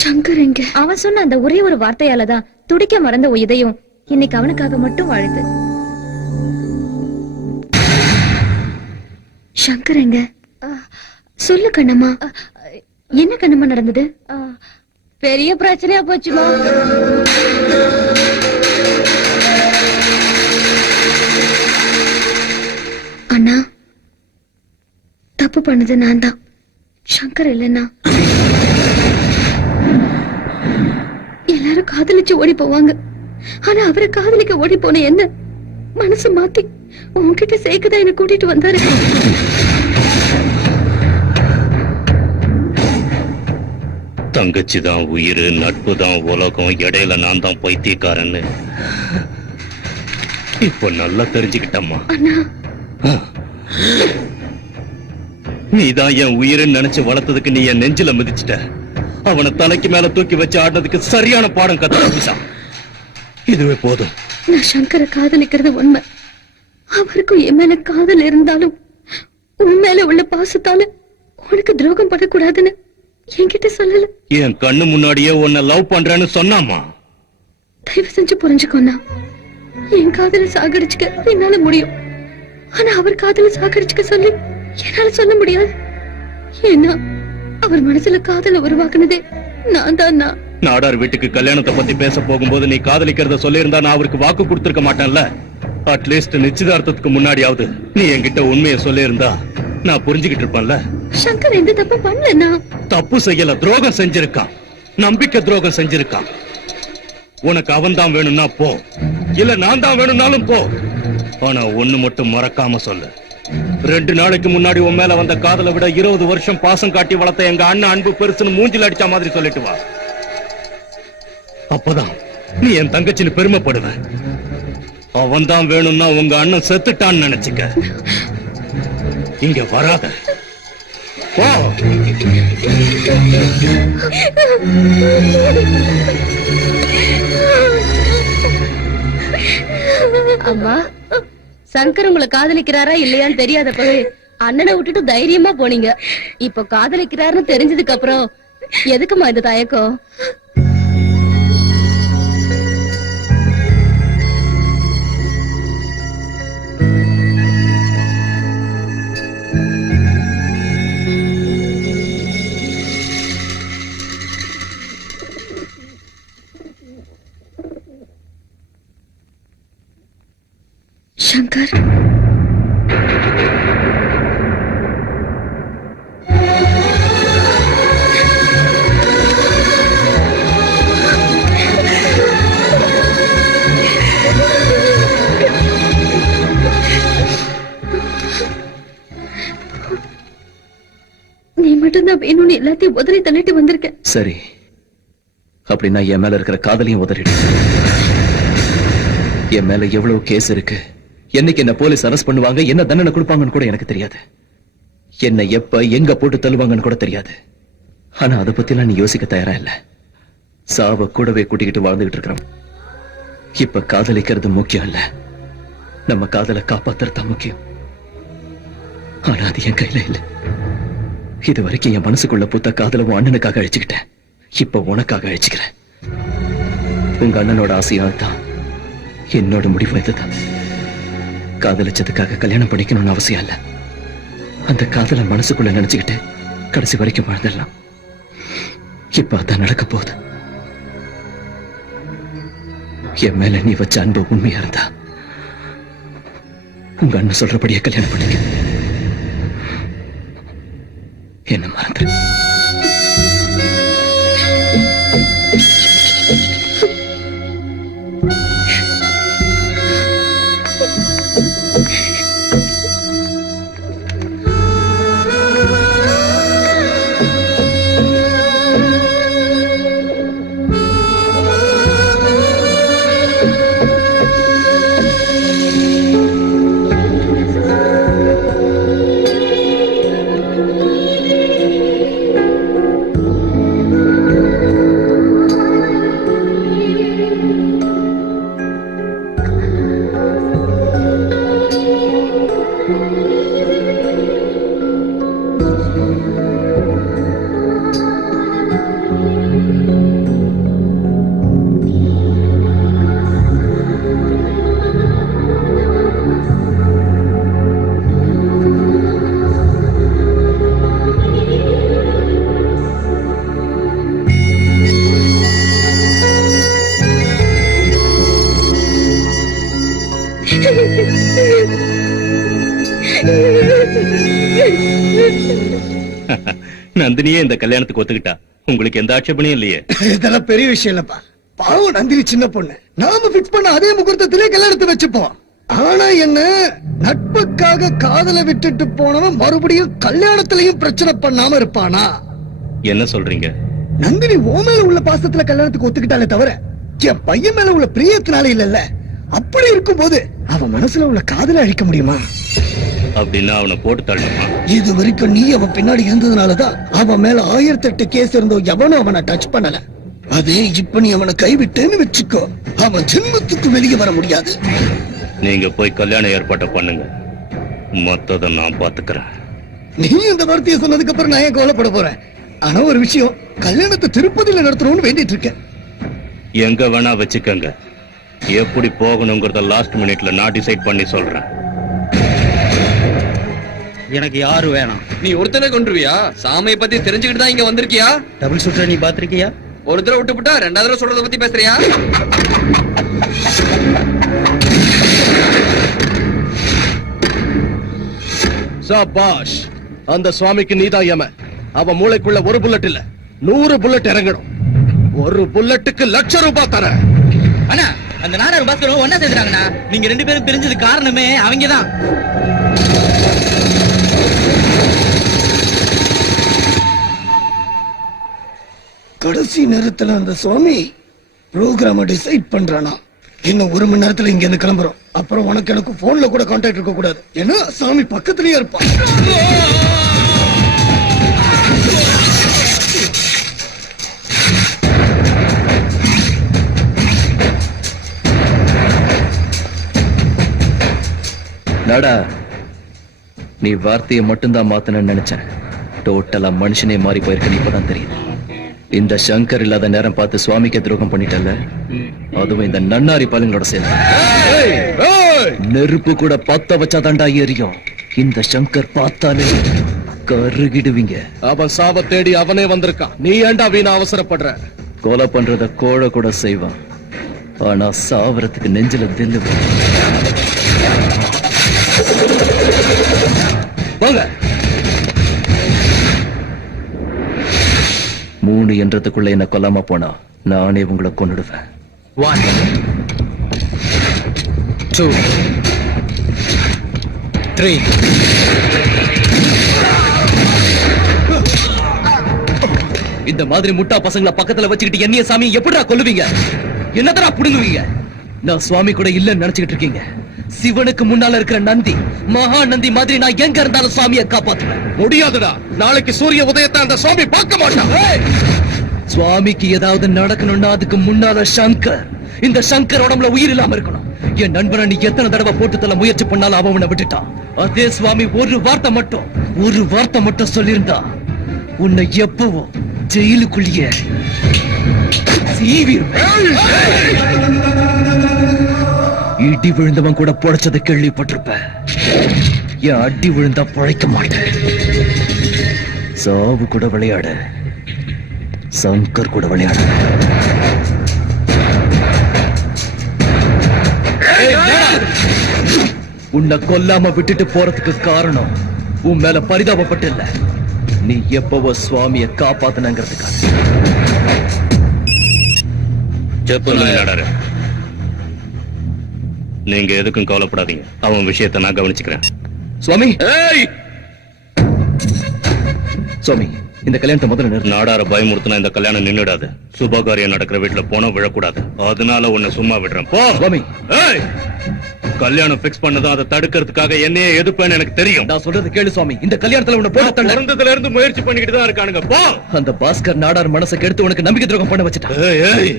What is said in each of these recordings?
சங்கர் எங்க? அவன் சொன்ன அந்த ஒரே ஒரு வார்த்தையாலதான் துடிக்க மறந்த இதயம் இன்னைக்கு அவனுக்காக மட்டும் வாழுது. சங்கர் எங்க? சொல்லு கண்ணம்மா. என்ன கண்ணம்மா நடந்தது? பெரிய பிரச்சனையா போச்சுமா. அண்ணா, தப்பு பண்ணது நான் தான், சங்கர் இல்லைன்னா. எல்லாரும் காதலிச்சு ஓடி போவாங்க. ஆனா அவரை காதலிக்க ஓடி போன என்ன மனசு மாத்தி உன்கிட்ட சேர்க்கதான் என்ன கூட்டிட்டு வந்தாரு. தங்கச்சி தான் உயிர், நட்பு தான் உலகம், இடையில நான் தான் பைத்தியக்காரன்னு இப்ப நல்லா தெரிஞ்சுக்கிட்டம்மா. நீதான் என் உயிர்ன்னு நினைச்சு வளர்த்ததுக்கு நீ என் நெஞ்சில மிதிச்சிட்ட. அவனை தலைக்கு மேல தூக்கி வச்சு ஆடுறதுக்கு சரியான பாடம் கத்துக்கிட்டான். இதுவே போதும். நான் சங்கரை காதலிக்கிறது உண்மை. அவருக்கும் என் மேல காதல் இருந்தாலும் உன் மேல உள்ள பாசத்தால உனக்கு துரோகம் பண்ணக்கூடாதுன்னு என்கிட்ட சொல்லல. என் கண்ணு முன்னாடியே உன்னை லவ் பண்றேன்னு சொன்னாமா. தயவு செஞ்சு புரிஞ்சுக்கோண்ணா. என் காதலை சாகடிச்சுக்க என்னால முடியும். ஆனா அவர் காதலை சாகடிச்சுக்க சொல்லி என்னால சொல்ல முடியாது. ஏன்னா அவர் மனசுல காதலை உருவாக்குனதே நான் தான். நாடார் வீட்டுக்கு கல்யாணத்தை பத்தி பேச போகும்போது நீ காதலிக்கிறத சொல்லியிருந்தா நான் அவருக்கு வாக்கு கொடுத்திருக்க மாட்டேன்ல. அட்லீஸ்ட் நிச்சயதார்த்தத்துக்கு முன்னாடியாவது நீ என்கிட்ட உண்மையை சொல்லியிருந்தா நான் புரிஞ்சுக்கிட்டு இருப்பேன்ல. சங்கர் எந்த தப்பு பண்ணலன்னா. தப்பு செய்யல, துரோகம் செஞ்சிருக்கான். நம்பிக்கை துரோகம் செஞ்சிருக்கான். உனக்கு அவன் தான் வேணும்னா போ, இல்ல நான் தான் வேணும்னாலும் போ. ஆனா ஒண்ணு மட்டும் மறக்காம சொல்லு. 2 நாளைக்கு முன்னாடி உன் மேல வந்த காதலை விட 20 வருஷம் பாசம் காட்டி வளர்த்த எங்க அண்ணன் அன்பு பெருசுன்னு மூஞ்சில அடிச்ச மாதிரி சொல்லிட்டு வா. அப்பதான் நீ என் தங்கச்சின்னு பெருமைப்படுவ. அவன் தான் வேணும்னா உங்க அண்ணன் செத்துட்டான்னு நினைச்சுக்க. இங்க வராத. அம்மா, சங்கர் உங்களை காதலிக்கிறாரா இல்லையான்னு தெரியாதப்பவே அண்ணனை விட்டுட்டு தைரியமா போனீங்க. இப்ப காதலிக்கிறாருன்னு தெரிஞ்சதுக்கு அப்புறம் எதுக்குமா இந்த தயக்கம்? சங்கர், நீ மட்டும்தான் வேணும்னு எல்லாத்தையும் உதறி தள்ளிட்டு வந்திருக்க. சரி, அப்படின்னா என் மேல இருக்கிற காதலையும் உதறிடு. என் மேல எவ்வளவு கேஸ் இருக்கு, என்னைக்கு என்ன போலீஸ் அரெஸ்ட் பண்ணுவாங்க, என்ன தண்டனை கொடுப்பாங்கன்னு கூட எனக்கு தெரியாது. என்ன எப்ப எங்க போட்டு தள்ளுவாங்கன்னு கூட தெரியாது. ஆனா அதை பத்திலாம் நீ யோசிக்க தயாரா இல்ல. சாவ கூடவே கூட்டிக்கிட்டு வாழ்ந்துகிட்டு இருக்கிறோம். இப்ப காதலிக்கிறது முக்கியம் இல்ல, நம்ம காதலை காப்பாத்துறதா முக்கியம். ஆனா அது என் கையில இல்ல. இது வரைக்கும் என் மனசுக்குள்ள புத்த காதலும் அண்ணனுக்காக அழிச்சுக்கிட்டேன். இப்ப உனக்காக அழிச்சுக்கிறேன். உங்க அண்ணனோட ஆசையால் தான் என்னோட முடிவு இதுதான். காதலிச்சதுக்காக கல்யாணம் பண்ணிக்கணும்னு அவசியம் இல்ல. அந்த காதலை மனசுக்குள்ள நினைச்சுக்கிட்டு கடைசி வரைக்கும் வாழ்ந்துடலாம். இப்ப அதான் நடக்க போகுது. என் மேல நீ வச்ச அன்பு உண்மையா இருந்தா உங்க அண்ணன் சொல்றபடியே கல்யாணம் பண்ணிக்க. என்ன மறந்துரு. நந்தினியே இந்த கல்யாணத்துக்கு ஒத்துக்கிட்டா உங்களுக்கு எந்த ஆட்சேபனையும் இல்லையே. இதெல்லாம் பெரிய விஷயம் இல்லப்பா. பாவம் நந்தினி சின்ன பொண்ணு. நாம பிக்ஸ் பண்ண அதே முகூர்த்தத்திலே கல்யாணத்தை வச்சுப்போம். ஆனா என்ன, நட்புக்காக காதலை விட்டுட்டு போனவன் மறுபடியும் கல்யாணத்திலையும் பிரச்சனை பண்ணாம இருப்பானா? என்ன சொல்றீங்க? நந்தினி ஓ மேல உள்ள பாசத்துல கல்யாணத்துக்கு ஒத்துக்கிட்டாலே தவிர என் பையன் மேல உள்ள பிரியத்தினால இல்லல்ல. அப்படி இருக்கும்போது அவன் மனசுல உள்ள காதலை அழிக்க முடியுமா? அப்படின்னா அவனை போட்டு தள்ளணுமா? இது வரைக்கும் நீ அவன் பின்னாடி இருந்ததுனாலதான் அவன் மேல 1008 கேஸ் இருந்தோ எவனும் அவனை டச் பண்ணல. அதே இப்ப நீ அவனை கைவிட்டேன்னு வச்சுக்கோ, அவன் ஜென்மத்துக்கு வெளியே வர முடியாது. நீங்க போய் கல்யாண ஏற்பாட்டை பண்ணுங்க, மொத்தத்தை நான் பாத்துக்கிறேன். நீ இந்த வார்த்தையை சொன்னதுக்கு அப்புறம் நான் ஏன் கவலைப்பட போறேன்? ஆனா ஒரு விஷயம், கல்யாணத்தை திருப்பதியில நடத்தணும்னு வேண்டிட்டு இருக்கேன். எங்க வேணா வச்சுக்கங்க, எப்படி போகணுங்கிறத லாஸ்ட் மினிட்ல நான் டிசைட் பண்ணி சொல்றேன். எனக்கு யாரு வேணாம். நீ ஒருத்தனை கொண்டுருவியா? சாமியை பத்தி தெரிஞ்சுக்கிட்டு தான் இங்க வந்திருக்கியா? டபுள் ஷூட்டர் நீ பாத்திருக்கியா? ஒரு தடவை விட்டுப்புட்டா ரெண்டாவது தடவை சொல்றத பத்தி பேசுறியா? சபாஷ், அந்த சுவாமிக்கு நீதான் யம. அவன் மூளைக்குள்ள ஒரு புல்லட் இல்ல 100 புல்லட் இறங்கணும். ஒரு புல்லட்டுக்கு ₹1,00,000 தர. அண்ணா, அந்த நாடார் பாஸ்கரும் ஒன்னா சேர்ந்துறாங்கண்ணா. நீங்க 2 பேரும் பிரிஞ்சது காரணமே அவங்கதான். கடைசி நேரத்துல அந்த சுவாமி ப்ரோக்ராம டிசைட் பண்றானா? இன்னும் 1 மணி நேரத்துல இங்க இருந்து கிளம்புறோம். அப்புறம் உனக்கு எனக்கு போன்ல கூட கான்டாக்ட் இருக்க கூடாது. ஏன்னா சாமி பக்கத்திலேயே இருப்பான். நாடா, நீ வார்த்தையை மட்டும்தான் மாத்தணும்னு நினைச்சேன். டோட்டலா மனுஷனே மாறி போயிருக்க இப்பதான் தெரியுது. இந்த சங்கர் இல்லாத நேரம் பார்த்து சுவாமிக்கு துரோகம் பண்ணிட்டல, அதுவும் இந்த நன்னாரி பாலுங்களோட சேர்ந்து. நெருப்பு கூட பத்த வச்சா தாண்டா எரியும். இந்த சங்கர் பார்த்தாலே கருகிடுவீங்க. அவன் சாவ தேடி அவனே வந்திருக்கான். நீ ஏண்டா வீணா அவசரப்படுற? கொலை பண்றத கோழ கூட செய்வான், ஆனா சாவறதுக்கு நெஞ்சில தில்லு. வாங்க. 3 என்றதுக்குள்ள என்ன கொல்லாம போனா நானே உங்களை கொன்னுடுவேன். 1 2 3. இந்த மாதிரி முட்டா பசங்களை பக்கத்துல வச்சுக்கிட்டு என்னைய சாமி எப்படிடா கொல்லுவீங்க? என்னதரா புடுங்குவீங்க? நான் சுவாமி கூட இல்லன்னு நினைச்சுக்கிட்டு இருக்கீங்க. சிவனுக்கு முன்னால இருக்கிற நந்தி, மகா நந்தி மாதிரி நான் எங்க இருந்தாலும் சுவாமியை காப்பாத்துவேன். முடியாதுடா. நாளைக்கு சூரிய உதயத்தை அந்த சுவாமி பார்க்க மாட்டான். சுவாமிக்கு ஏதாவது நடக்கணும்னா அதுக்கு முன்னால சங்கர், இந்த சங்கர் உடம்புல உயிர் இல்லாம இருக்கணும். என் நண்பனை நீ எத்தனை தடவை போட்டு தள்ள முயற்சி பண்ணாலும் அவன் உன்னை விட்டுட்டான். அதே சுவாமி ஒரு வார்த்தை மட்டும் சொல்லியிருந்தா உன்னை எப்பவோ ஜெயிலுக்குள்ளேயே இடி விழுந்தவன் கூட பொழைச்சதை கேள்விப்பட்டிருப்ப. என் அடி விழுந்தா பொழைக்க மாட்டேன். சாவு கூட விளையாட, சங்கர் கூட விளையாட. உன்னை கொல்லாம விட்டுட்டு போறதுக்கு காரணம் உன் மேல பரிதாபப்பட்டு இல்ல, நீ எப்பவோ சுவாமிய காப்பாத்தனங்கிறதுக்காக. நீங்க எதுக்கும் கவலைப்படாதீங்க, அவன் விஷயத்தை நான் கவனிச்சுக்கிறேன். சுவாமி, சுவாமி, இந்த கல்யாணத்தை முதல்ல நிறுத்து. நாடார பயமுறுத்தினா இந்த கல்யாணம் நின்னுடாது. சுபகாரியம் நடக்கிற வீட்டுல போனா விழக்கூடாது. அதனால உன்னை சும்மா விடுறேன். போ சுவாமி. ஏய், கல்யாணம் பிக்ஸ் பண்ணதும் அதை தடுக்கிறதுக்காக என்னையே எதுப்பேன்னு எனக்கு தெரியும். நான் சொல்றது கேளு சுவாமி. இந்த கல்யாணத்துல உன்னை போட்டு தள்ள பிறந்ததுல இருந்து முயற்சி பண்ணிக்கிட்டு தான் இருக்கானுங்க. போ. அந்த பாஸ்கர் நாடார் மனசை கெடுத்து உனக்கு நம்பிக்கை துரோகம் பண்ண வச்சுட்டான். ஏய்,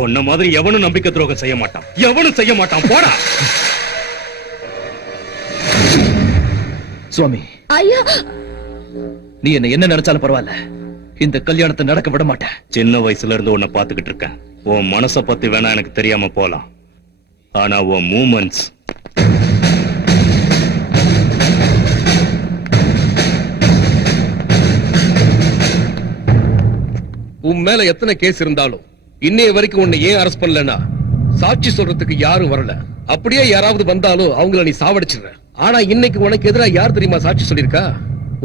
உன்ன மாதிரி எவனும் நம்பிக்கை துரோகம் செய்ய மாட்டான். எவனும் செய்ய மாட்டான். போடா. சுவாமி, ஐயா, நீ என்ன நினைச்சாலும் பரவாயில்ல, இந்த கல்யாணத்தை நடக்க விட மாட்டேன். சின்ன வயசுல இருந்து உன்னை பாத்துக்கிட்டு இருக்கேன். உன் மனச பத்தி வேணா எனக்கு தெரியாம போலாம், ஆனா உன் மூமெண்ட்ஸ் உன் மேல எத்தனை கேஸ் இருந்தாலும் இன்னைய வரைக்கும் உன்னை ஏன் அரெஸ்ட் பண்ணலன்னா, சாட்சி சொல்றதுக்கு யாரும் வரல. அப்படியே யாராவது வந்தாலும் அவங்கள நீ சாவடிச்சிடுற. ஆனா இன்னைக்கு உனக்கு எதிராக யார் தெரியுமா சாட்சி சொல்லிருக்கா?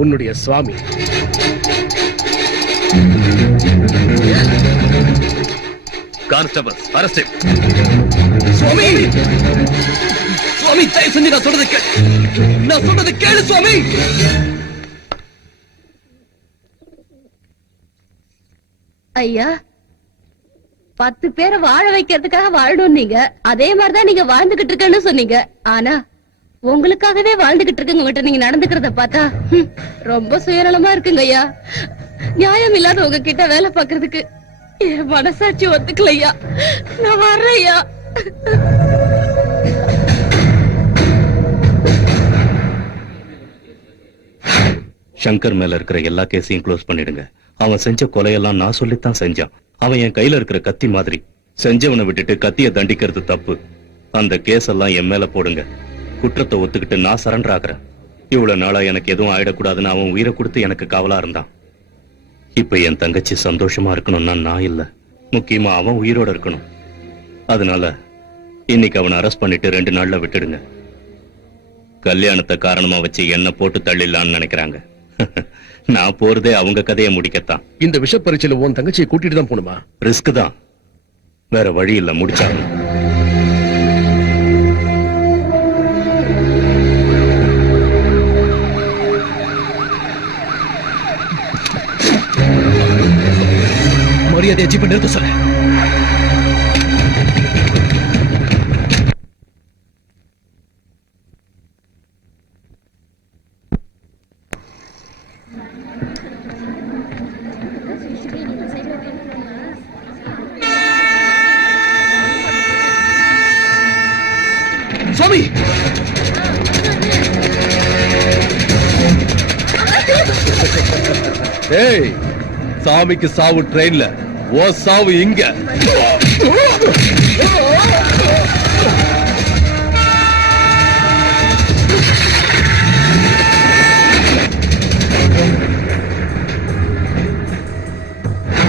உன்னுடைய சுவாமி. Constable arrest. சுவாமி சுவாமி தயவு செஞ்சு நான் சொல்றது கேளு. நான் சொல்றது கேளு சுவாமி. ஐயா 10 பேரை வாழ வைக்கிறதுக்காக வாழணும் நீங்க. அதே மாதிரிதான் நீங்க வாழ்ந்துகிட்டு இருக்கேன்னு சொன்னீங்க. ஆனா உங்களுக்காகவே வாழ்ந்துகிட்டு இருக்கவங்க கிட்ட நீங்க நடந்துக்கிறத பார்த்தா ரொம்ப சுயநலமா இருக்குங்க ஐயா. நியாயம் இல்லாத உங்ககிட்ட வேலை பாக்குறதுக்கு என் மனசாட்சி ஒத்துக்கலையா. நான் வர்றேன் ஐயா. சங்கர் மேல இருக்கிற எல்லா கேஸையும் க்ளோஸ் பண்ணிடுங்க. அவன் செஞ்ச கொலையெல்லாம் நான் சொல்லித்தான் செஞ்சான். அவன் என் கையில இருக்கிற கத்தி மாதிரி. செஞ்சவனை விட்டுட்டு கத்திய தண்டிக்கிறது தப்பு. அந்த கேஸ் எல்லாம் என் மேல போடுங்க. குற்றத்தை ஒத்துக்கிட்டு நான் சரண்டர் ஆகுறேன். இவ்வளவு நாளா எனக்கு எதுவும் ஆயிடக்கூடாதுன்னு அவன் உயிரை கொடுத்து எனக்கு காவலா இருந்தான். இப்ப என் தங்கச்சி சந்தோஷமா இருக்கணும்னா நான் இல்ல, முக்கியமா அவன் உயிரோட இருக்கணும். அதனால இன்னைக்கு அவனை அரெஸ்ட் பண்ணிட்டு 2 நாள்ல விட்டுடுங்க. கல்யாணத்தை காரணமா வச்சு என்ன போட்டு தள்ளிடலான்னு நினைக்கிறாங்க. நான் போறதே அவங்க கதையை முடிக்கத்தான். இந்த விஷ பரீட்சையில உன் தங்கச்சியை கூட்டிட்டு தான் போணுமா? ரிஸ்க் தான், வேற வழி இல்ல, முடிச்சாங்க. மரியாதையை ஜீப்பை நிறுத்த சொல்ல. சுவாமி ஏய், சாமிக்கு சாவு ட்ரெயின்ல, ஓ சாவு இங்க.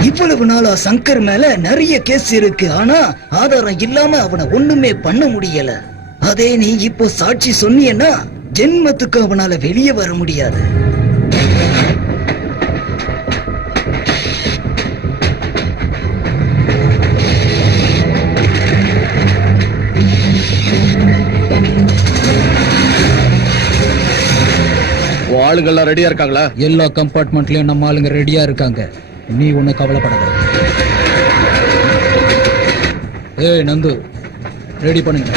இவ்வளவு நாளா சங்கர் மேல நிறைய கேஸ் இருக்கு. ஆனா ஆதாரம் இல்லாம அவனை ஒண்ணுமே பண்ண முடியல. அதே நீ இப்போ சாட்சி சொன்னீன்னா ஜென்மத்துக்கு அவனால வெளியே வர முடியாது. ஆளுங்கள்லாம் ரெடியா இருக்காங்களா? எல்லா கம்பார்ட்மெண்ட்லயும் நம்ம ஆளுங்க ரெடியா இருக்காங்க. நீ ஒண்ணு கவலைப்படாத. ஏய் நந்து, ரெடி பண்ணுங்க.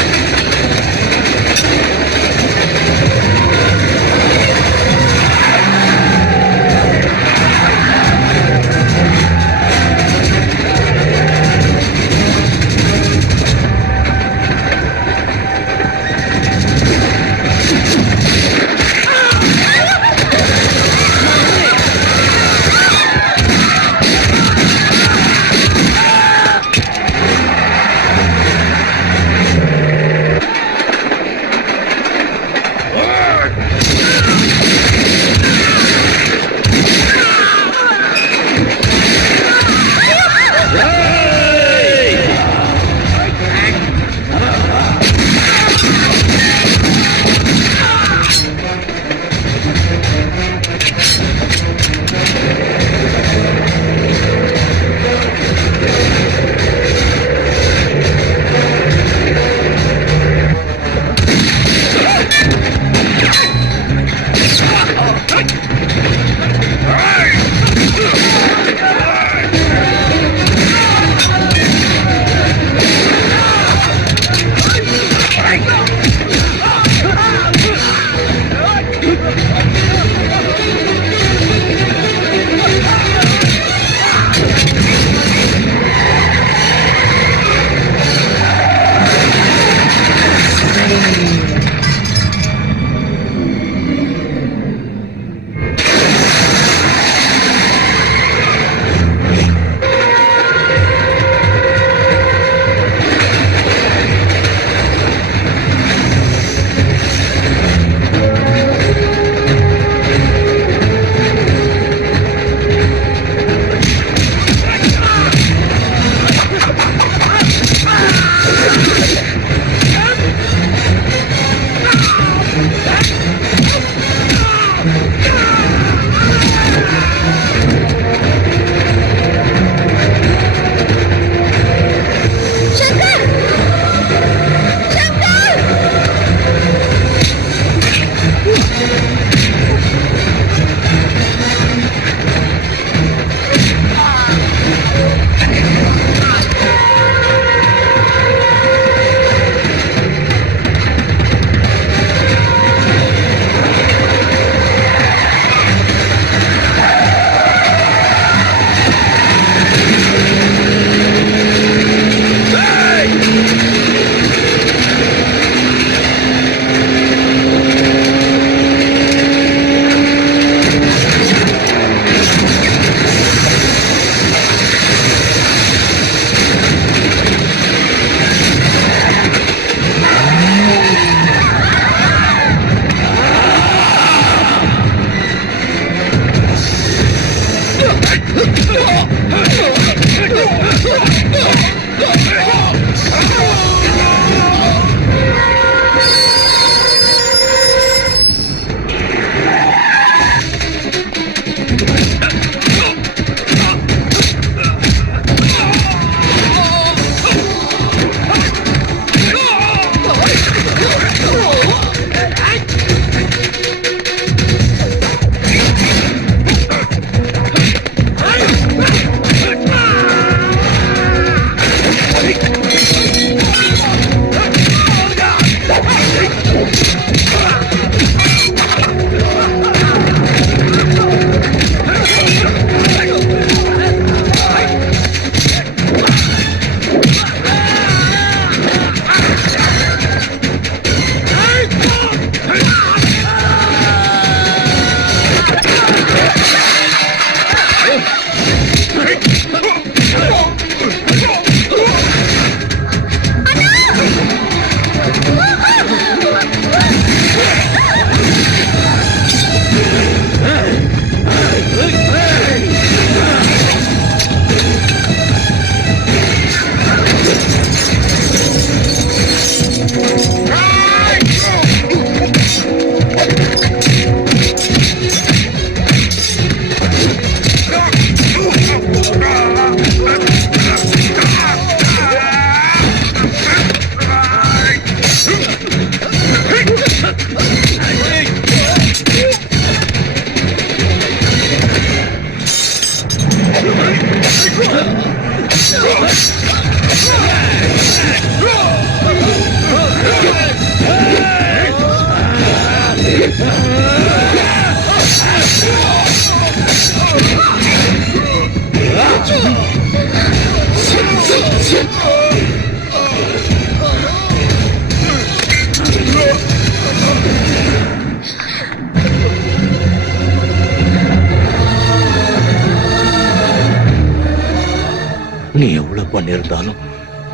நீ எவ்வளவு பண்ணிருந்தாலும்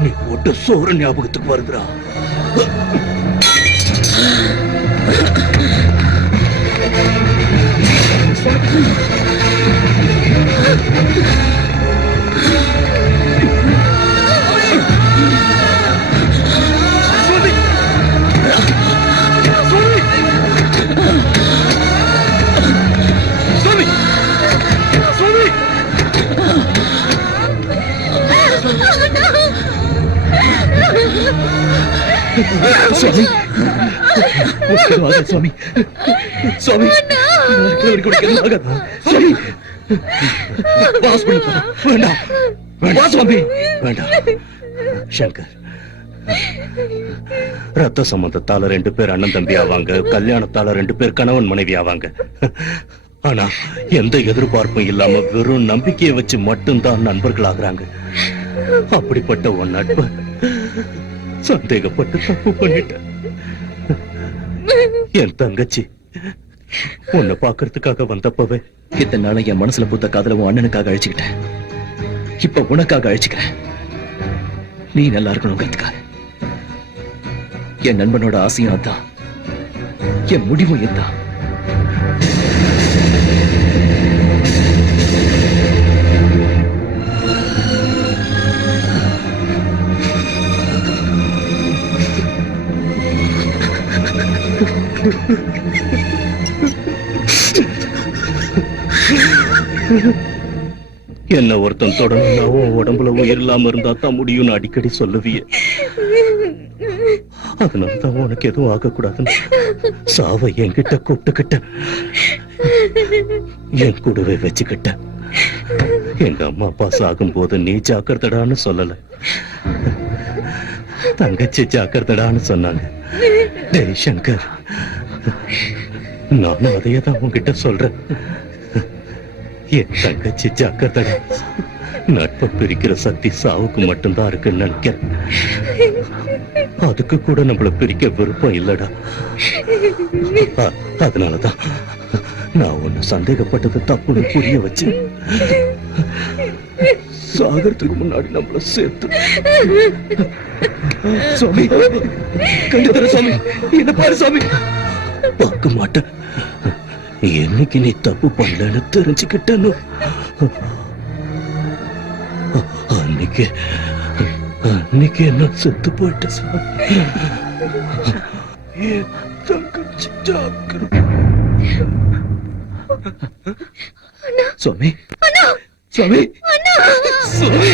நீ போட்டு சோறு ஞாபகத்துக்கு வருதுடா. சுவாமி சுவாமி சுவாமி சுவாமி வேண்டாம் சுவாமி வேண்டாம் சங்கர், ரத்த சம்பந்தத்தால 2 பேர் அண்ணன் தம்பி ஆவாங்க, கல்யாணத்தால 2 பேர் கணவன் மனைவி ஆவாங்க. ஆனா எந்த எதிர்பார்ப்பும் இல்லாம வெறும் நம்பிக்கையை வச்சு மட்டும்தான் நண்பர்கள் ஆகுறாங்க. அப்படிப்பட்ட உன் நட்பு சந்தேகப்பட்டு தப்பு பண்ணிட்டேன். என் தங்கச்சி உன்னை பாக்குறதுக்காக வந்தப்பவே இத்தனை நாள என் மனசுல பூத்த காதல உன் அண்ணனுக்காக அழிச்சுக்கிட்டேன். இப்ப உனக்காக அழிச்சுக்கிறேன். நீ நல்லா இருக்கணுங்கிறதுக்காக. என் நண்பனோட ஆசையும் அதான், என் முடிவும் இதுதான். என்ன ஒருத்தன் தொடர்ந்து உன் உடம்புல உயிர் இல்லாம இருந்தா தான் முடியும்னு அடிக்கடி சொல்லுவிய. அதனாலதான் உனக்கு எதுவும் ஆகக்கூடாதுன்னு சாவை என்கிட்ட கூப்பிட்டுக்கிட்ட, என் கூடவே வச்சுக்கிட்ட. எங்க அம்மா அப்பா சாகும் போது நீ ஜாக்கிரதடான்னு சொல்லல, தங்கச்சி ஜாக்கிரதடான்னு சொன்னாங்க. டேய் சங்கர், நானும் அதையே தான் உன்கிட்ட சொல்றேன். என் தங்கச்சி ஜாக்கிரதடா. நட்பை பிரிக்கிற சக்தி சாவுக்கு மட்டும்தான் இருக்குன்னு நினைக்கிறேன். அதுக்கு கூட நம்மள பிரிக்க விருப்பம் இல்லடா. அதனாலதான் நான் உன்னை சந்தேகப்பட்டது தப்புன்னு புரிய வச்சு சாகறதுக்கு முன்னாடி நம்மள சேர்த்து. சுவாமி, கண்டுதர சுவாமி, என்ன பாரு சுவாமி. பார்க்க மாட்டேன். என்னைக்கு நீ தப்பு பண்ணலன்னு தெரிஞ்சுக்கிட்டேன்னு அன்னைக்கு என்ன செத்து போயிட்ட சுவாமி. என் தங்கச்சி ஜாக்கிரதை. சுவாமி, சுவாமி, சுவாமி.